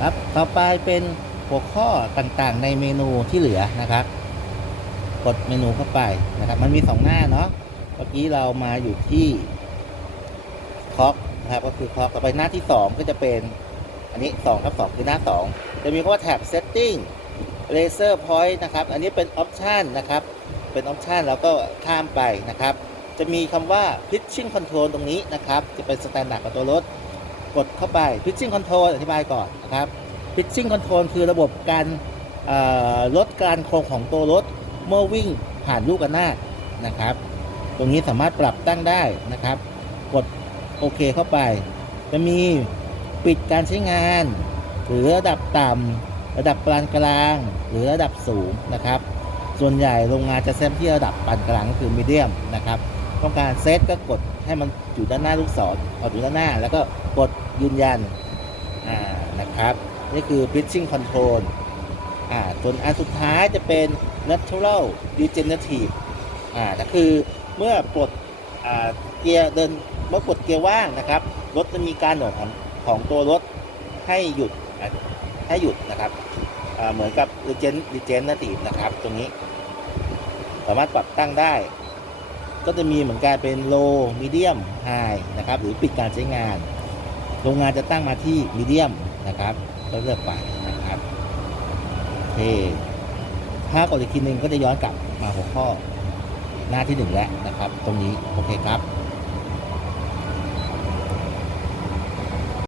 ครับต่อไปเป็นหัวข้อต่างๆในเมนูที่เหลือนะครับ กดเมนูเข้าไปนะครับ มันมีสองหน้าเนาะเมื่อกี้เรามาอยู่ที่คอกนะครับก็คือคอกต่อไปหน้าที่สองก็จะเป็น อันนี้2ทับ2คือหน้า2จะมีคำว่าแท็บ setting laser point นะครับ อันนี้เป็นออปชันนะครับ เป็นออปชันแล้วก็ข้ามไปนะครับ จะมีคำว่า pitching control ตรงนี้นะครับ จะเป็นสแตนดาร์ดของตัวรถ กดเข้าไป pitching control อธิบายก่อนนะครับ pitching control คือระบบการลดการโค้งของตัวรถเมื่อวิ่งผ่านลูกกันหน้าดนะครับ ตรงนี้สามารถปรับตั้งได้นะครับ กดโอเคเข้าไป จะมีปิดการใช้งาน หรือระดับต่ำระดับปานกลาง หรือระดับสูงนะครับ ส่วนใหญ่โรงงานจะเซตที่ระดับปานกลางก็คือมีเดียมนะครับ ต้องการเซตก็กดให้มันอยู่ด้านหน้าลูกศรออยู่ด้านหน้า แล้วก็กดยืนยันอ่านะครับ นี่คือ pitching control อ่าส่วนอันสุดท้ายจะเป็น natural regenerative อ่าก็คือเมื่อปลดอ่าเกียร์เดินเมื่อปลดเกียร์ว่างนะครับรถจะมีการหน่วงของของตัวรถให้หยุดให้หยุดนะครับเหมือนกับ regen regenerative นะครับ ตรงนี้ สามารถปรับตั้งได้ ก็จะมีเหมือนกันเป็นโลมีเดียมไฮนะครับหรือปิดการใช้งาน โรงงานจะตั้งมาที่มีเดียมนะครับก็เลือกไปนะครับโอเคถ้ากดอีกทีหนึงก็จะย้อนกลับมาหัวข้อหน้าที่หนึ่งแล้วนะครับ ตรงนี้โอเคครับ